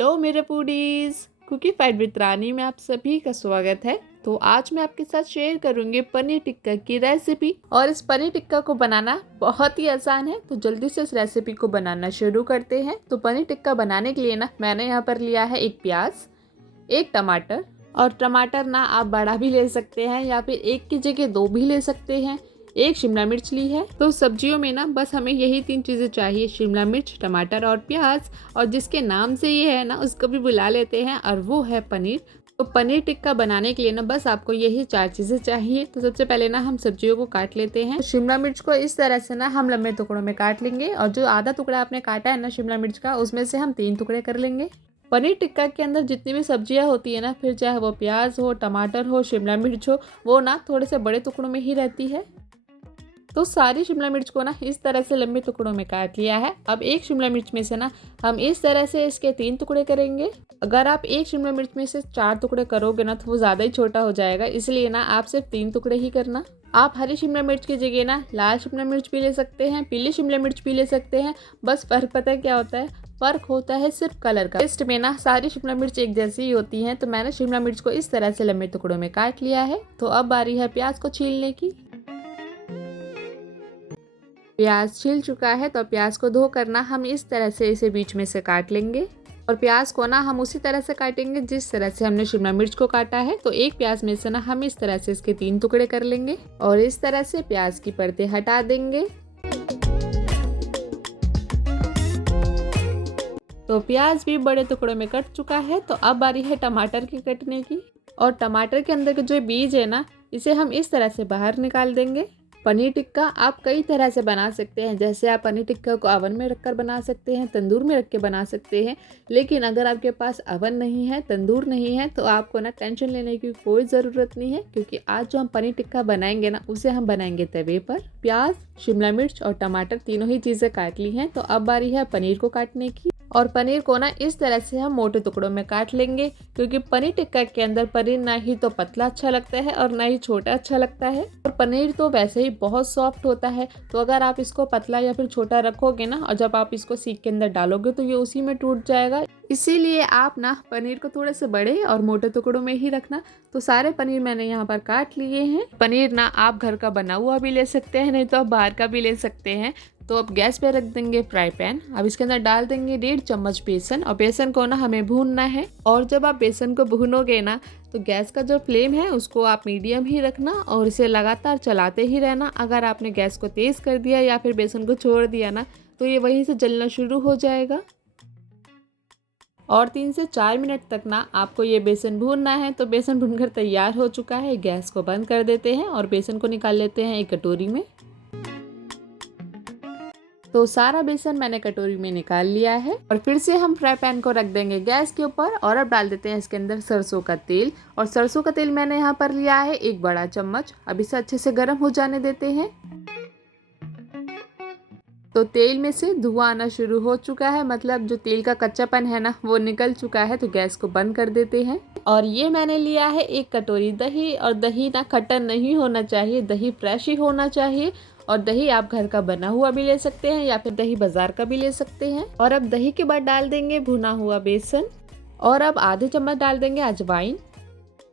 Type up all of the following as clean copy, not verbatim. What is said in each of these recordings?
Hello मेरे foodies, cookie fight with रानी में आप सभी का स्वागत है। तो आज मैं आपके साथ शेयर करूंगी पनीर टिक्का की रेसिपी। और इस पनीर टिक्का को बनाना बहुत ही आसान है, तो जल्दी से इस रेसिपी को बनाना शुरू करते हैं। तो पनीर टिक्का बनाने के लिए ना मैंने यहाँ पर लिया है एक प्याज, एक टमाटर, और टमाटर ना आप बड़ा भी ले सकते हैं या फिर एक की जगह दो भी ले सकते हैं। एक शिमला मिर्च ली है। तो सब्जियों में ना बस हमें यही तीन चीज़ें चाहिए, शिमला मिर्च, टमाटर और प्याज। और जिसके नाम से ये है ना उसको भी बुला लेते हैं, और वो है पनीर। तो पनीर टिक्का बनाने के लिए ना बस आपको यही चार चीज़ें चाहिए। तो सबसे पहले ना हम सब्जियों को काट लेते हैं। तो शिमला मिर्च को इस तरह से ना हम लंबे टुकड़ों में काट लेंगे, और जो आधा टुकड़ा आपने काटा है ना शिमला मिर्च का, उसमें से हम 3 टुकड़े कर लेंगे। पनीर टिक्का के अंदर जितनी भी सब्जियां होती है ना, फिर चाहे वो प्याज हो, टमाटर हो, शिमला मिर्च हो, वो ना थोड़े से बड़े टुकड़ों में ही रहती है। तो सारी शिमला मिर्च को ना इस तरह से लंबे टुकड़ों में काट लिया है। अब एक शिमला मिर्च में से ना हम इस तरह से इसके 3 टुकड़े करेंगे। अगर आप एक शिमला मिर्च में से 4 टुकड़े करोगे ना तो वो ज़्यादा ही छोटा हो जाएगा, इसलिए ना आप सिर्फ 3 टुकड़े ही करना। आप हरी शिमला मिर्च की जगह ना लाल शिमला मिर्च भी ले सकते हैं, पीली शिमला मिर्च भी ले सकते हैं। बस फ़र्क पता है क्या होता है? फ़र्क होता है सिर्फ कलर का। टेस्ट में ना सारी शिमला मिर्च एक जैसी ही होती हैं। तो मैंने शिमला मिर्च को इस तरह से लंबे टुकड़ों में काट लिया है। तो अब बारी है प्याज को छीलने की। प्याज छिल चुका है, तो प्याज को धो करना हम इस तरह से इसे बीच में से काट लेंगे। और प्याज को ना हम उसी तरह से काटेंगे जिस तरह से हमने शिमला मिर्च को काटा है। तो एक प्याज में से ना हम इस तरह से इसके 3 टुकड़े कर लेंगे, और इस तरह से प्याज की परतें हटा देंगे। तो प्याज भी बड़े टुकड़ों में कट चुका है। तो अब बारी है टमाटर की कटने की। और टमाटर के अंदर के जो बीज है ना, इसे हम इस तरह से बाहर निकाल देंगे। पनीर टिक्का आप कई तरह से बना सकते हैं। जैसे आप पनीर टिक्का को ओवन में रखकर बना सकते हैं, तंदूर में रख के बना सकते हैं। लेकिन अगर आपके पास ओवन नहीं है, तंदूर नहीं है, तो आपको ना टेंशन लेने की कोई ज़रूरत नहीं है, क्योंकि आज जो हम पनीर टिक्का बनाएंगे ना उसे हम बनाएंगे तवे पर। प्याज, शिमला मिर्च और टमाटर तीनों ही चीज़ें काट ली हैं। तो अब बारी है पनीर को काटने की। और पनीर को ना इस तरह से हम मोटे टुकड़ों में काट लेंगे, क्योंकि पनीर टिक्का के अंदर पनीर ना ही तो पतला अच्छा लगता है और ना ही छोटा अच्छा लगता है। और पनीर तो वैसे ही बहुत सॉफ्ट होता है, तो अगर आप इसको पतला या फिर छोटा रखोगे ना, और जब आप इसको सीख के अंदर डालोगे तो ये उसी में टूट जाएगा। इसीलिए आप ना पनीर को थोड़े से बड़े और मोटे टुकड़ों में ही रखना। तो सारे पनीर मैंने यहाँ पर काट लिए हैं। पनीर ना आप घर का बना हुआ भी ले सकते हैं, नहीं तो आप बाहर का भी ले सकते हैं। तो अब गैस पे रख देंगे फ्राई पैन। अब इसके अंदर डाल देंगे 1.5 चम्मच बेसन, और बेसन को ना हमें भूनना है। और जब आप बेसन को भूनोगे ना, तो गैस का जो फ्लेम है उसको आप मीडियम ही रखना, और इसे लगातार चलाते ही रहना। अगर आपने गैस को तेज़ कर दिया या फिर बेसन को छोड़ दिया ना, तो ये वहीं से जलना शुरू हो जाएगा। और 3 से 4 मिनट तक ना आपको ये बेसन भूनना है। तो बेसन भूनकर तैयार हो चुका है। गैस को बंद कर देते हैं और बेसन को निकाल लेते हैं एक कटोरी में। तो सारा बेसन मैंने कटोरी में निकाल लिया है। और फिर से हम फ्राई पैन को रख देंगे गैस के ऊपर, और अब डाल देते हैं इसके अंदर सरसों का तेल। और सरसों का तेल मैंने यहाँ पर लिया है 1 बड़ा चम्मच। अब इसे अच्छे से गर्म हो जाने देते हैं। तो तेल में से धुआं आना शुरू हो चुका है, मतलब जो तेल का कच्चापन है ना वो निकल चुका है। तो गैस को बंद कर देते हैं। और ये मैंने लिया है 1 कटोरी दही। और दही ना खट्टा नहीं होना चाहिए, दही फ्रेश ही होना चाहिए। और दही आप घर का बना हुआ भी ले सकते हैं या फिर दही बाजार का भी ले सकते हैं। और अब दही के बाद डाल देंगे भुना हुआ बेसन। और अब आधे चम्मच डाल देंगे अजवाइन,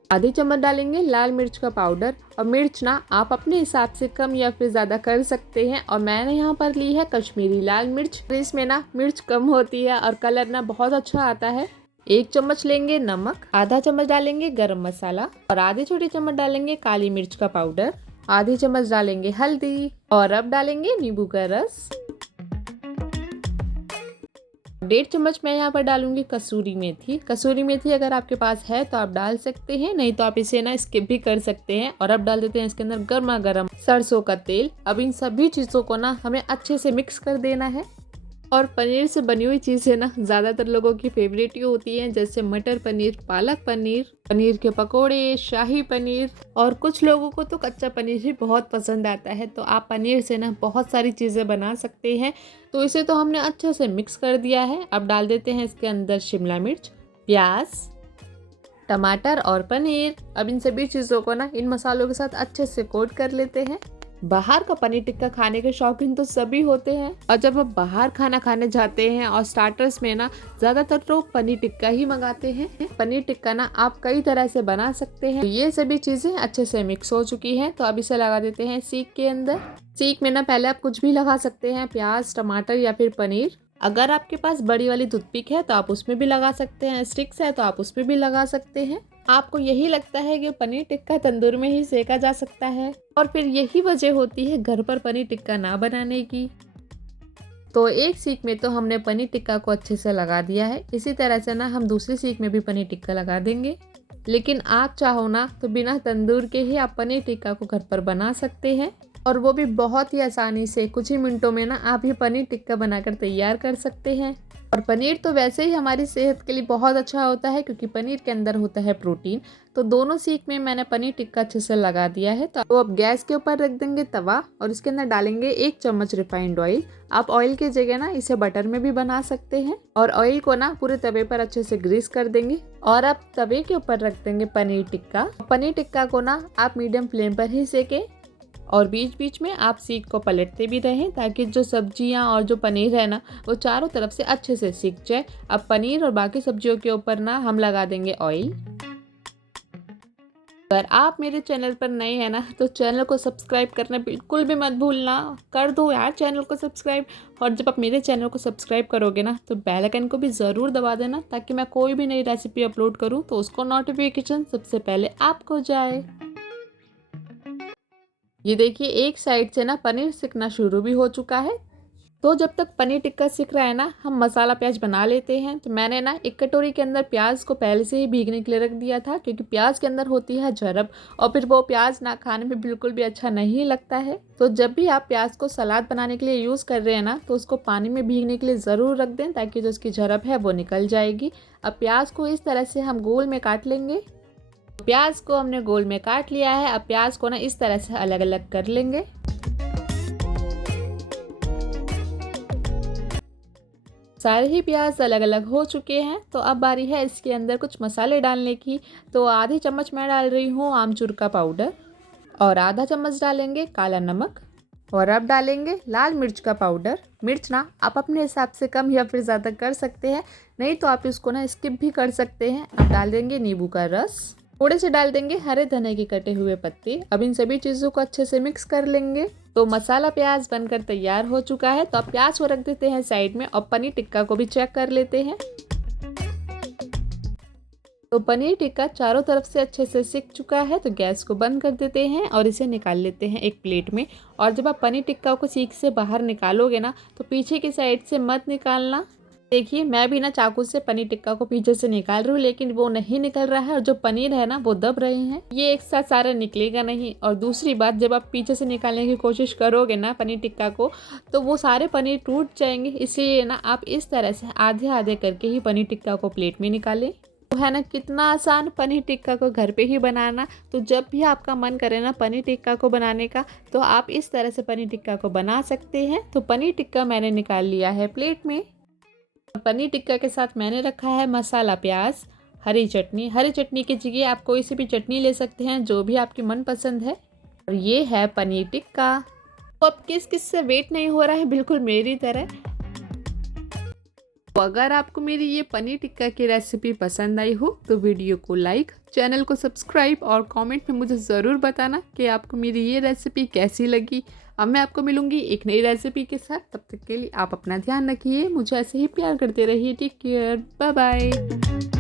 आधी चम्मच डालेंगे लाल मिर्च का पाउडर। और मिर्च ना आप अपने हिसाब से कम या फिर ज़्यादा कर सकते हैं। और मैंने यहाँ पर ली है कश्मीरी लाल मिर्च। इसमें ना मिर्च कम होती है और कलर ना बहुत अच्छा आता है। 1 चम्मच लेंगे नमक, आधा चम्मच डालेंगे गरम मसाला, और आधी छोटी चम्मच डालेंगे काली मिर्च का पाउडर, आधी चम्मच डालेंगे हल्दी, और अब डालेंगे नींबू का रस। 1.5 चम्मच मैं यहाँ पर डालूंगी कसूरी मेथी। कसूरी मेथी अगर आपके पास है तो आप डाल सकते हैं, नहीं तो आप इसे ना स्किप भी कर सकते हैं। और अब डाल देते हैं इसके अंदर गर्मा गर्म सरसों का तेल। अब इन सभी चीज़ों को ना हमें अच्छे से मिक्स कर देना है। और पनीर से बनी हुई चीज़ें ना ज़्यादातर लोगों की फेवरेट ही होती हैं, जैसे मटर पनीर, पालक पनीर, पनीर के पकोड़े, शाही पनीर, और कुछ लोगों को तो कच्चा पनीर ही बहुत पसंद आता है। तो आप पनीर से ना बहुत सारी चीज़ें बना सकते हैं। तो इसे तो हमने अच्छे से मिक्स कर दिया है। अब डाल देते हैं इसके अंदर शिमला मिर्च, प्याज, टमाटर और पनीर। अब इन सभी चीज़ों को ना इन मसालों के साथ अच्छे से कोट कर लेते हैं। बाहर का पनीर टिक्का खाने के शौकीन तो सभी होते हैं, और जब आप बाहर खाना खाने जाते हैं और स्टार्टर्स में ना ज्यादातर लोग पनीर टिक्का ही मंगाते हैं। पनीर टिक्का ना आप कई तरह से बना सकते हैं। ये सभी चीजें अच्छे से मिक्स हो चुकी हैं, तो अब इसे लगा देते हैं सीख के अंदर। सीख में ना पहले आप कुछ भी लगा सकते हैं, प्याज, टमाटर या फिर पनीर। अगर आपके पास बड़ी वाली टूथपिक है तो आप उसमें भी लगा सकते हैं, स्टिक्स है तो आप उसमें भी लगा सकते हैं। आपको यही लगता है कि पनीर टिक्का तंदूर में ही सेका जा सकता है, और फिर यही वजह होती है घर पर पनीर टिक्का ना बनाने की। तो एक सीख में तो हमने पनीर टिक्का को अच्छे से लगा दिया है, इसी तरह से ना हम दूसरी सीख में भी पनीर टिक्का लगा देंगे। लेकिन आप चाहो ना तो बिना तंदूर के ही आप पनीर टिक्का को घर पर बना सकते हैं, और वो भी बहुत ही आसानी से। कुछ ही मिनटों में ना आप ये पनीर टिक्का बनाकर तैयार कर सकते हैं। और पनीर तो वैसे ही हमारी सेहत के लिए बहुत अच्छा होता है, क्योंकि पनीर के अंदर होता है प्रोटीन। तो दोनों सीख में मैंने पनीर टिक्का अच्छे से लगा दिया है। तो अब गैस के ऊपर रख देंगे तवा, और इसके अंदर डालेंगे 1 चम्मच रिफाइंड ऑयल। आप ऑयल की जगह ना इसे बटर में भी बना सकते हैं। और ऑयल को ना पूरे तवे पर अच्छे से ग्रीस कर देंगे, और अब तवे के ऊपर रख देंगे पनीर टिक्का। पनीर टिक्का को ना आप मीडियम फ्लेम पर ही सेकें, और बीच बीच में आप सीख को पलटते भी रहें, ताकि जो सब्जियां और जो पनीर है ना वो चारों तरफ से अच्छे से सीख जाए। अब पनीर और बाकी सब्जियों के ऊपर ना हम लगा देंगे ऑयल। अगर आप मेरे चैनल पर नए हैं ना तो चैनल को सब्सक्राइब करना बिल्कुल भी मत भूलना। कर दो यार चैनल को सब्सक्राइब। और जब आप मेरे चैनल को सब्सक्राइब करोगे ना तो बेल आइकन को भी ज़रूर दबा देना, ताकि मैं कोई भी नई रेसिपी अपलोड करूँ तो उसको नोटिफिकेशन सबसे पहले आपको जाए। ये देखिए एक साइड से ना पनीर सिकना शुरू भी हो चुका है। तो जब तक पनीर टिक्का सिक रहा है ना हम मसाला प्याज बना लेते हैं। तो मैंने ना एक कटोरी के अंदर प्याज को पहले से ही भीगने के लिए रख दिया था, क्योंकि प्याज के अंदर होती है झरब, और फिर वो प्याज ना खाने में बिल्कुल भी अच्छा नहीं लगता है। तो जब भी आप प्याज को सलाद बनाने के लिए यूज़ कर रहे हैं ना तो उसको पानी में भीगने के लिए ज़रूर रख दें, ताकि जो उसकी झरब है वो निकल जाएगी। अब प्याज को इस तरह से हम गोल में काट लेंगे। प्याज को हमने गोल में काट लिया है। अब प्याज को ना इस तरह से अलग अलग कर लेंगे। सारे ही प्याज अलग अलग हो चुके हैं। तो अब बारी है इसके अंदर कुछ मसाले डालने की। तो आधी चम्मच मैं डाल रही हूँ आमचूर का पाउडर, और आधा चम्मच डालेंगे काला नमक, और अब डालेंगे लाल मिर्च का पाउडर। मिर्च ना आप अपने हिसाब से कम या फिर ज़्यादा कर सकते हैं, नहीं तो आप इसको ना स्किप भी कर सकते हैं। अब डाल देंगे नींबू का रस, थोड़े से डाल देंगे हरे धनिया के कटे हुए पत्ते। अब इन सभी चीज़ों को अच्छे से मिक्स कर लेंगे। तो मसाला प्याज बनकर तैयार हो चुका है। तो अब प्याज को रख देते हैं साइड में, और पनीर टिक्का को भी चेक कर लेते हैं। तो पनीर टिक्का चारों तरफ से अच्छे से सिक चुका है। तो गैस को बंद कर देते हैं और इसे निकाल लेते हैं एक प्लेट में। और जब आप पनीर टिक्का को सीख से बाहर निकालोगे ना तो पीछे की साइड से मत निकालना। देखिए मैं भी ना चाकू से पनीर टिक्का को पीछे से निकाल रही हूँ, लेकिन वो नहीं निकल रहा है, और जो पनीर है ना वो दब रहे हैं। ये एक साथ सारा निकलेगा नहीं। और दूसरी बात, जब आप पीछे से निकालने की कोशिश करोगे ना पनीर टिक्का को तो वो सारे पनीर टूट जाएंगे। इसलिए ना आप इस तरह से आधे आधे करके ही पनीर टिक्का को प्लेट में निकालें। तो है ना कितना आसान पनीर टिक्का को घर पे ही बनाना। तो जब भी आपका मन करे ना पनीर टिक्का को बनाने का तो आप इस तरह से पनीर टिक्का को बना सकते हैं। तो पनीर टिक्का मैंने निकाल लिया है प्लेट में। पनीर टिक्का के साथ मैंने रखा है मसाला प्याज, हरी चटनी। हरी चटनी की जगह आप कोई सी भी चटनी ले सकते हैं जो भी आपकी मनपसंद है। और ये है पनीर टिक्का। तो अब किस किस से वेट नहीं हो रहा है बिल्कुल मेरी तरह। तो अगर आपको मेरी ये पनीर टिक्का की रेसिपी पसंद आई हो तो वीडियो को लाइक, चैनल को सब्सक्राइब और कमेंट में मुझे ज़रूर बताना कि आपको मेरी ये रेसिपी कैसी लगी। अब मैं आपको मिलूंगी एक नई रेसिपी के साथ। तब तक के लिए आप अपना ध्यान रखिए, मुझे ऐसे ही प्यार करते रहिए। Take care, bye bye.